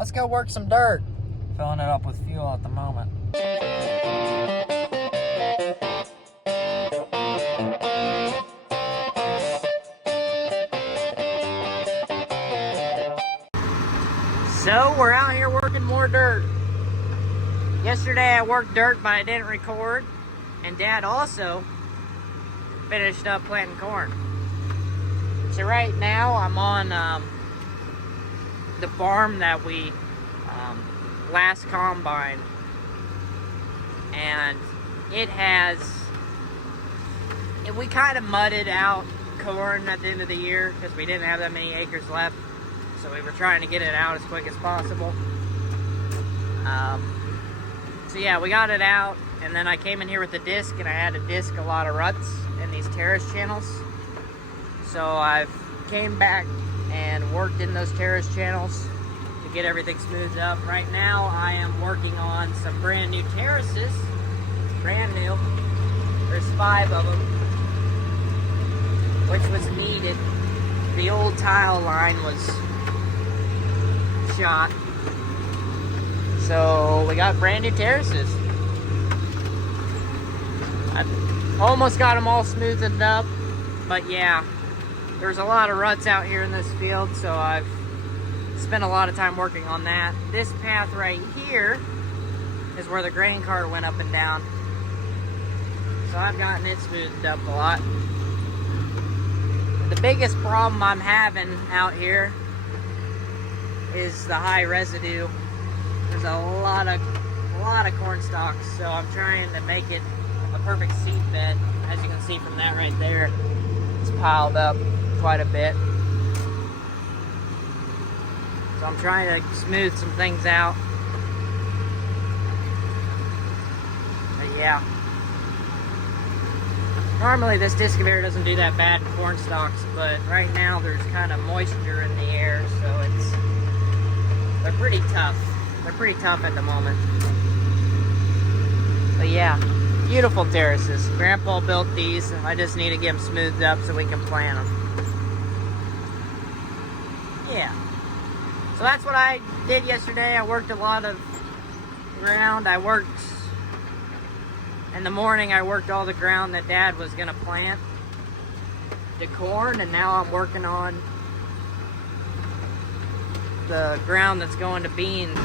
Let's go work some dirt. Filling it up with fuel at the moment. So we're out here working more dirt. Yesterday I worked dirt, but I didn't record. And Dad also finished up planting corn. So right now I'm on the farm that we last combined, and we kind of mudded out corn at the end of the year because we didn't have that many acres left, so we were trying to get it out as quick as possible. So yeah, we got it out, and then I came in here with the disc, and I had to disc a lot of ruts in these terrace channels. So I've came back and worked in those terrace channels to get everything smoothed up. Right now I am working on some brand new terraces. Brand new. There's 5 of them, which was needed. The old tile line was shot. So we got brand new terraces. I almost got them all smoothed up, but yeah, there's a lot of ruts out here in this field, so I've spent a lot of time working on that. This path right here is where the grain cart went up and down, so I've gotten it smoothed up a lot. The biggest problem I'm having out here is the high residue. There's a lot of corn stalks, so I'm trying to make it a perfect seed bed. As you can see from that right there, it's piled up quite a bit. So I'm trying to smooth some things out. But yeah. Normally this discavator doesn't do that bad in corn stalks, but right now there's kind of moisture in the air, so they're pretty tough. They're pretty tough at the moment. But yeah, beautiful terraces. Grandpa built these, and I just need to get them smoothed up so we can plant them. Yeah. So that's what I did yesterday. I worked a lot of ground. In the morning, I worked all the ground that Dad was gonna plant the corn, and now I'm working on the ground that's going to beans.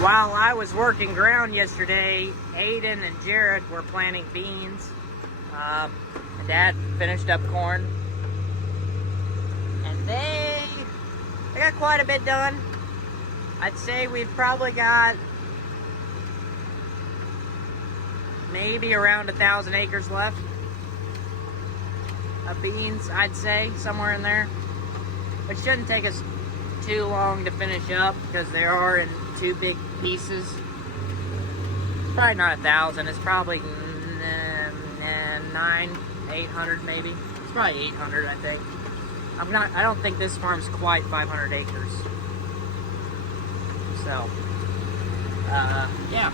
While I was working ground yesterday, Aden and Jared were planting beans. Dad finished up corn, and they got quite a bit done. I'd say we've probably got maybe around 1,000 acres left of beans, I'd say, somewhere in there. Which shouldn't take us too long to finish up because they are in 2 big pieces. Probably not 1,000, it's probably 800 maybe. It's probably 800, I think. I don't think this farm's quite 500 acres. So, yeah.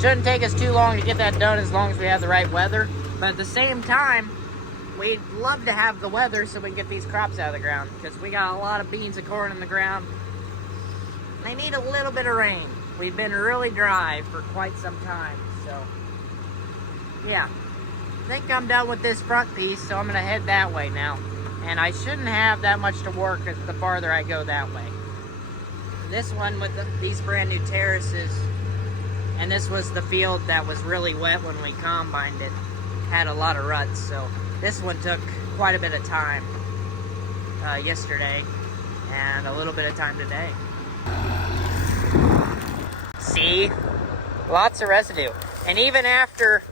Shouldn't take us too long to get that done as long as we have the right weather. But at the same time, we'd love to have the weather so we can get these crops out of the ground, because we got a lot of beans and corn in the ground. They need a little bit of rain. We've been really dry for quite some time, so yeah. I think I'm done with this front piece, so I'm gonna head that way now. And I shouldn't have that much to work the farther I go that way. This one with these brand new terraces, and this was the field that was really wet when we combined it, had a lot of ruts, so this one took quite a bit of time yesterday, and a little bit of time today. See? Lots of residue. And even after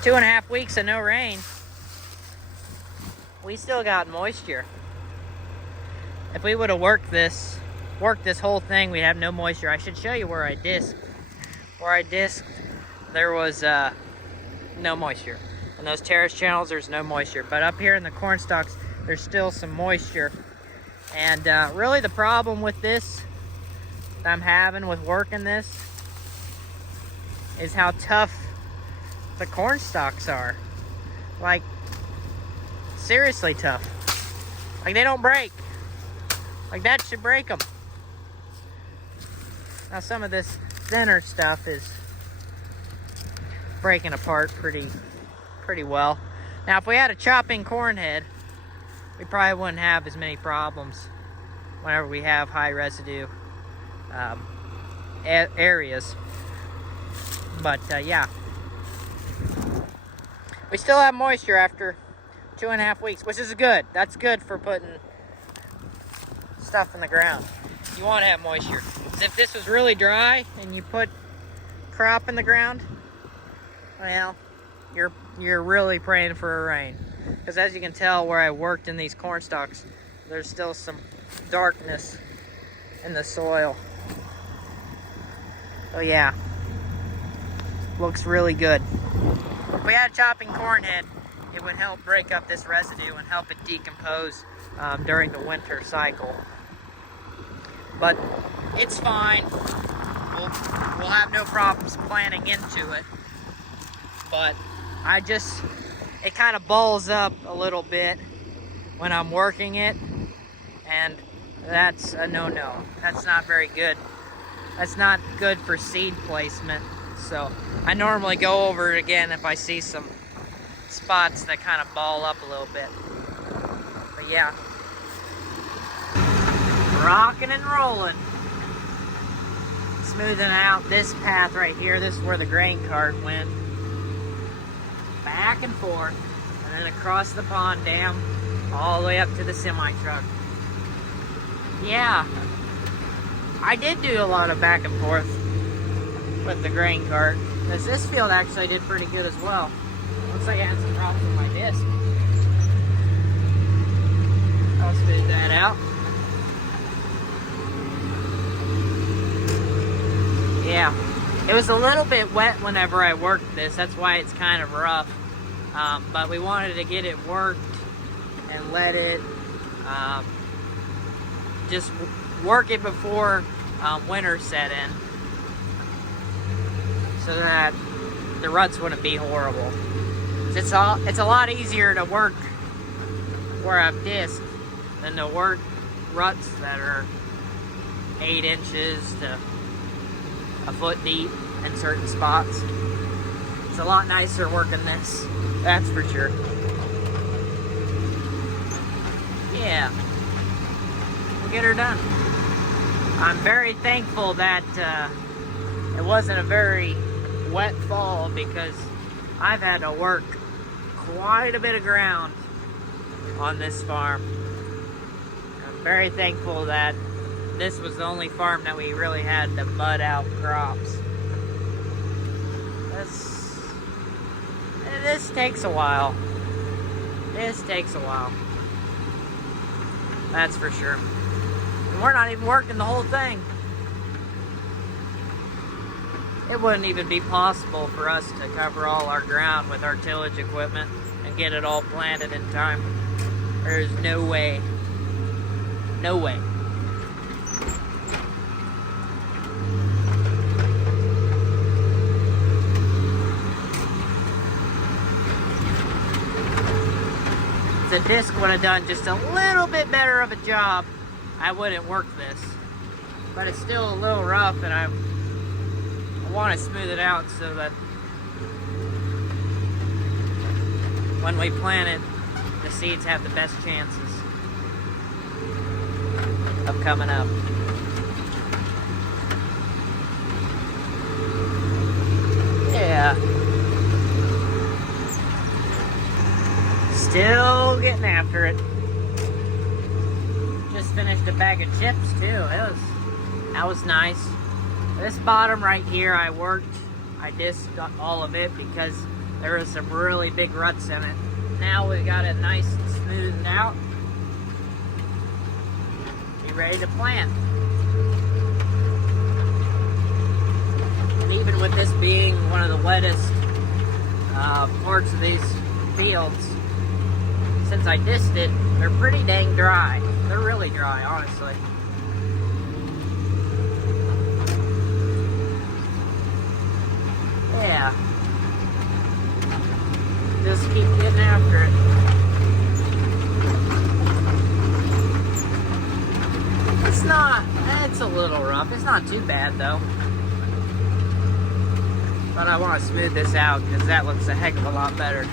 2.5 weeks of no rain, we still got moisture. If we would have worked this whole thing, we'd have no moisture. I should show you where I disked. Where I disked, there was no moisture. In those terrace channels, there's no moisture. But up here in the corn stalks, there's still some moisture. And really the problem with this that I'm having with working this is how tough the corn stalks are. Like, seriously tough. Like, they don't break. Like that should break them. Now some of this thinner stuff is breaking apart pretty well. Now if we had a chopping corn head, we probably wouldn't have as many problems whenever we have high residue areas. But yeah, we still have moisture after 2.5 weeks, which is good. That's good for putting stuff in the ground. You want to have moisture. 'Cause if this was really dry and you put crop in the ground, well, you're really praying for a rain. Because as you can tell where I worked in these corn stalks, there's still some darkness in the soil. Oh yeah, looks really good. If we had a chopping corn head, it would help break up this residue and help it decompose during the winter cycle. But it's fine. We'll have no problems planting into it. But it kind of balls up a little bit when I'm working it, and that's a no-no. That's not very good. That's not good for seed placement. So I normally go over it again if I see some spots that kind of ball up a little bit. But yeah, rocking and rolling. Smoothing out this path right here. This is where the grain cart went. Back and forth, and then across the pond dam, all the way up to the semi-truck. Yeah, I did do a lot of back and forth with the grain cart. This field actually did pretty good as well. Looks like I had some problems with my disc. I'll smooth that out. Yeah, it was a little bit wet whenever I worked this. That's why it's kind of rough. But we wanted to get it worked and let it just work it before winter set in, so that the ruts wouldn't be horrible. It's a lot easier to work where I've disked than to work ruts that are 8 inches to a foot deep in certain spots. It's a lot nicer working this, that's for sure. Yeah, we'll get her done. I'm very thankful that it wasn't a very wet fall, because I've had to work quite a bit of ground on this farm. I'm very thankful that this was the only farm that we really had to bud out crops. This takes a while. This takes a while. That's for sure. And we're not even working the whole thing. It wouldn't even be possible for us to cover all our ground with our tillage equipment and get it all planted in time. There's no way. No way. If the disc would have done just a little bit better of a job, I wouldn't work this. But it's still a little rough, and I want to smooth it out so that when we plant it, the seeds have the best chances of coming up. Yeah. Still getting after it. Just finished a bag of chips too. That was nice. This bottom right here, I disked all of it because there was some really big ruts in it. Now we got it nice and smoothed out. Be ready to plant. And even with this being one of the wettest parts of these fields, since I disked it, they're pretty dang dry. They're really dry, honestly. Yeah. Just keep getting after it. little rough. It's not too bad though. But I want to smooth this out because that looks a heck of a lot better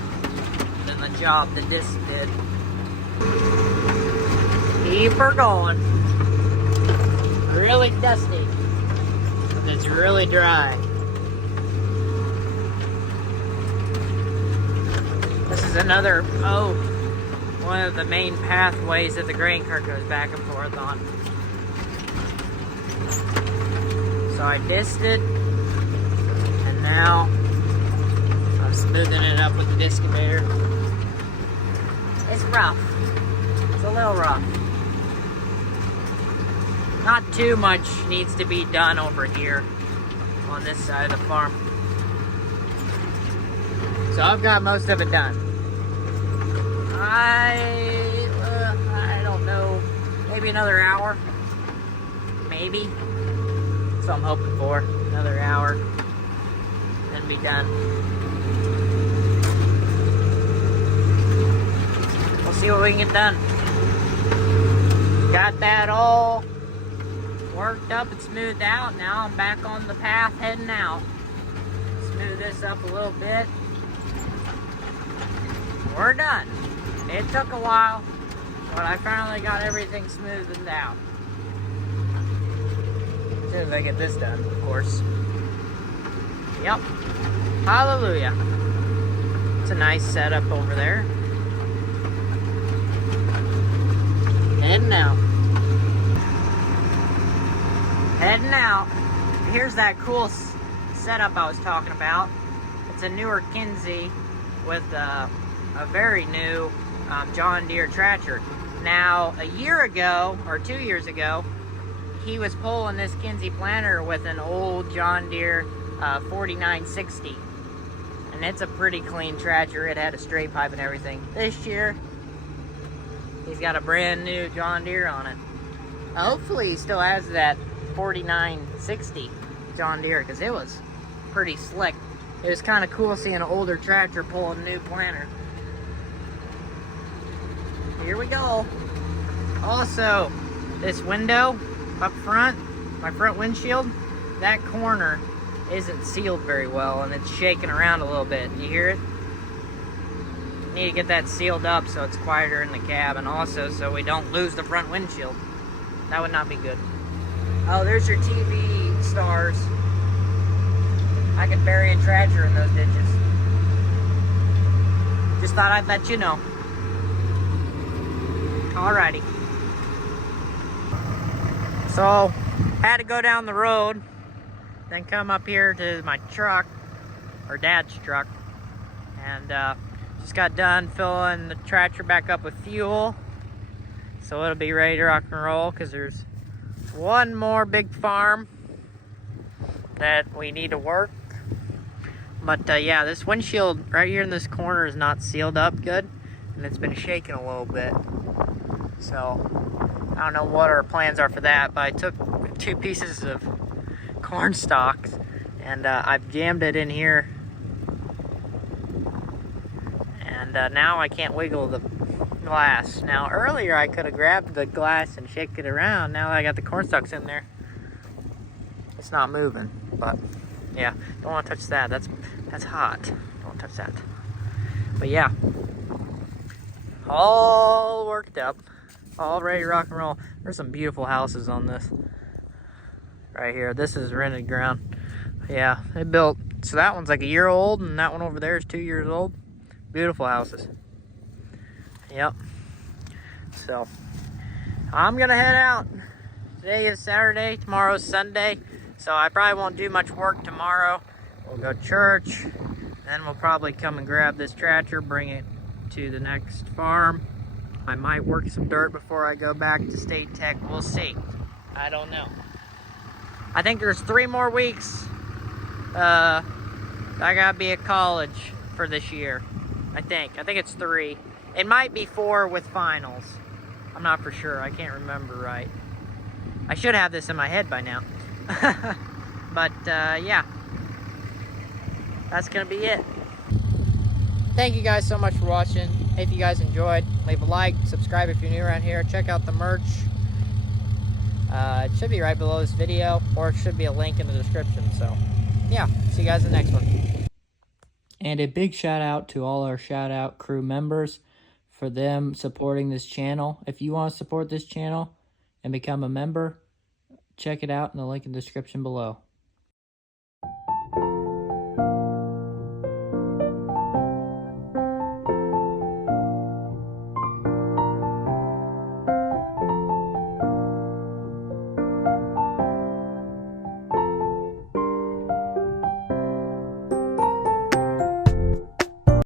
than the job that this did. Keep her going. Really dusty. But it's really dry. This is another, one of the main pathways that the grain cart goes back and forth on. So I dissed it, and now I'm smoothing it up with the discavator. It's rough. It's a little rough. Not too much needs to be done over here on this side of the farm. So I've got most of it done. I don't know, maybe another hour, maybe. That's what I'm hoping for, another hour, then be done. We'll see what we can get done. Got that all worked up and smoothed out. Now I'm back on the path heading out. Smooth this up a little bit. We're done. It took a while, but I finally got everything smoothed out. As soon as I get this done, of course. Yep. Hallelujah. It's a nice setup over there. Heading out. Heading out. Here's that cool setup I was talking about. It's a newer Kinsey with a very new JohnDeere tractor. Now, a year ago, or 2 years ago, he was pulling this Kinsey planter with an old JohnDeere 4960. And it's a pretty clean tractor. It had a straight pipe and everything. This year, he's got a brand new JohnDeere on it. Hopefully, he still has that 4960 JohnDeere, because it was pretty slick. It was kind of cool seeing an older tractor pull a new planter. Here we go. Also, this window up front, my front windshield, that corner isn't sealed very well and it's shaking around a little bit. You hear it? Need to get that sealed up so it's quieter in the cab, and also so we don't lose the front windshield. That would not be good. Oh, there's your TV stars. I could bury a tractor in those ditches. Just thought I'd let you know. Alrighty. So, had to go down the road, then come up here to my truck, or Dad's truck, and just got done filling the tractor back up with fuel. So it'll be ready to rock and roll, because there's one more big farm that we need to work. But yeah, this windshield right here in this corner is not sealed up good, and it's been shaking a little bit. So I don't know what our plans are for that, but I took 2 pieces of corn stalks and I've jammed it in here, and now I can't wiggle the glass. Now earlier I could have grabbed the glass and shake it around. Now that I got the corn stalks in there, it's not moving. But yeah, don't want to touch that. That's hot. Don't touch that. But yeah, all worked up, all ready to rock and roll. There's some beautiful houses on this right here. This is rented ground. Yeah, they built, so that one's like a year old, and that one over there is 2 years old. Beautiful houses. Yep. So I'm gonna head out. Today is Saturday, tomorrow's Sunday, so I probably won't do much work tomorrow. We'll go to church, then we'll probably come and grab this tractor, bring it to the next farm. I might work some dirt before I go back to State Tech. We'll see. I don't know. I think there's 3 more weeks. I gotta be at college for this year. I think it's 3. It might be 4 with finals. I'm not for sure. I can't remember right. I should have this in my head by now. But yeah, that's gonna be it. Thank you guys so much for watching. If you guys enjoyed, leave a like, subscribe if you're new around here. Check out the merch. It should be right below this video, or it should be a link in the description. So, yeah, see you guys in the next one. And a big shout out to all our shout out crew members for them supporting this channel. If you want to support this channel and become a member, check it out in the link in the description below.